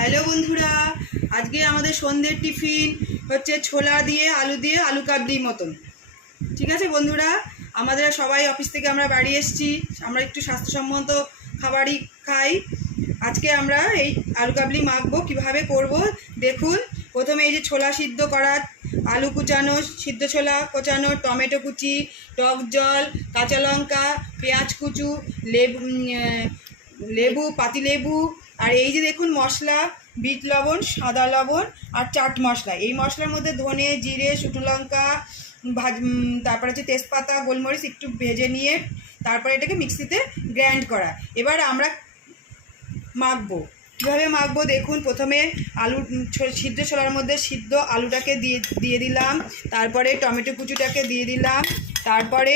Hello বন্ধুরা, আজকে আমাদের সন্ধ্যের টিফিন হচ্ছে ছোলা দিয়ে আলু কাবলির মতন। ঠিক আছে বন্ধুরা, আমাদের সবাই অফিস থেকে আমরা বাড়ি এসেছি, আমরা একটু স্বাস্থ্যসম্মত খাবারই খাই। আজকে আমরা এই আলু কাবলি মাখবো, কীভাবে করব দেখুন। প্রথমে এই যে ছোলা সিদ্ধ করা, আলু কুচানো, সিদ্ধ ছোলা কোচানো, টমেটো কুচি, টক জল, কাঁচা লঙ্কা, পেঁয়াজ কুচু, লেবু, পাতিলেবু, আর এই যে দেখুন মশলা, বিট লবণ, সাদা লবণ আর চাট মশলা। এই মশলার মধ্যে ধনে, জিরে, শুকনো লঙ্কা, তারপরে হচ্ছে তেজপাতা, গোলমরিচ একটু ভেজে নিয়ে তারপরে এটাকে মিক্সিতে গ্রাইন্ড করা। এবার আমরা মাখবো, কীভাবে মাখবো দেখুন। প্রথমে সিদ্ধ ছোলার মধ্যে সিদ্ধ আলুটাকে দিয়ে দিলাম, তারপরে টমেটো কুচুটাকে দিয়ে দিলাম, তারপরে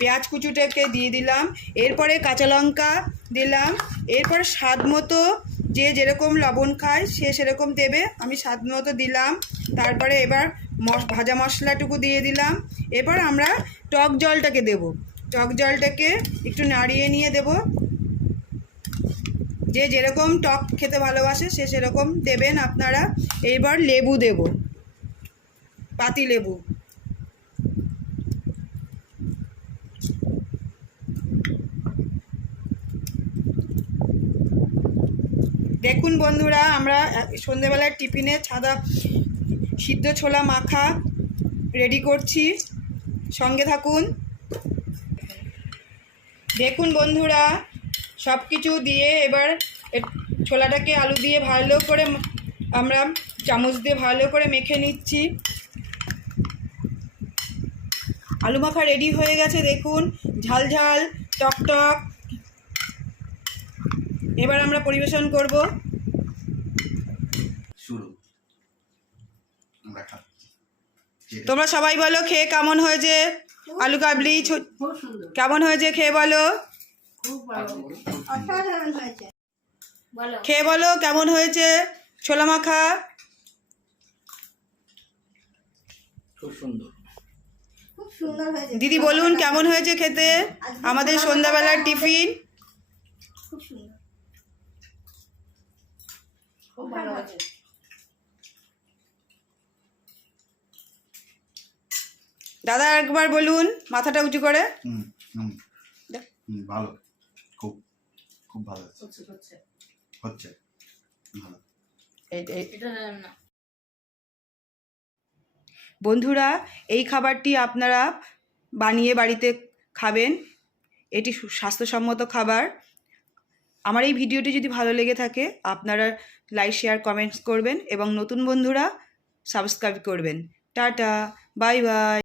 পেঁয়াজ কুচুটাকে দিয়ে দিলাম, এরপরে কাঁচা লঙ্কা দিলাম, এরপরে স্বাদ মতো যে যেরকম লবণ খায় সে সেরকম দেবে, আমি স্বাদ মতো দিলাম। তারপরে এবার ভাজা মশলাটুকু দিয়ে দিলাম। এবার আমরা টক জলটাকে দেব, টক জলটাকে একটু নাড়িয়ে নিয়ে দেব। যে যেরকম টক খেতে ভালোবাসে সে সেরকম দেবেন আপনারা। এবার লেবু দেব, পাতি লেবু। দেখুন বন্ধুরা, আমরা সন্ধেবেলার টিফিনে সিদ্ধ ছোলা মাখা রেডি করছি, সঙ্গে থাকুন। দেখুন বন্ধুরা, সব কিছু দিয়ে এবার ছোলাটাকে আলু দিয়ে ভালো করে আমরা চামচ দিয়ে ভালো করে মেখে নিচ্ছি। আলু মাখা রেডি হয়ে গেছে দেখুন, ঝাল ঝাল, টক টক। এবার আমরা পরিবেশন করব। তোমরা সবাই বলো খেয়ে কেমন হয়েছে আলু কাবলি, কেমন হয়েছে খেয়ে বলো, খেয়ে বলো কেমন হয়েছে ছোলা মাখা। খুব সুন্দর, দিদি বলুন কেমন হয়েছে খেতে আমাদের সন্ধ্যাবেলার টিফিন। খুব সুন্দর, খুব ভালো হয়েছে। দাদা একবার বলুন মাথাটা উঁচু করে। ভালো, খুব খুব ভালো হচ্ছে ভালো। বন্ধুরা, এই খাবারটি আপনারা বানিয়ে বাড়িতে খাবেন, এটি স্বাস্থ্যসম্মত খাবার। আমার এই ভিডিওটি যদি ভালো লেগে থাকে আপনারা লাইক, শেয়ার, কমেন্টস করবেন এবং নতুন বন্ধুরা সাবস্ক্রাইব করবেন। Tata, bye bye.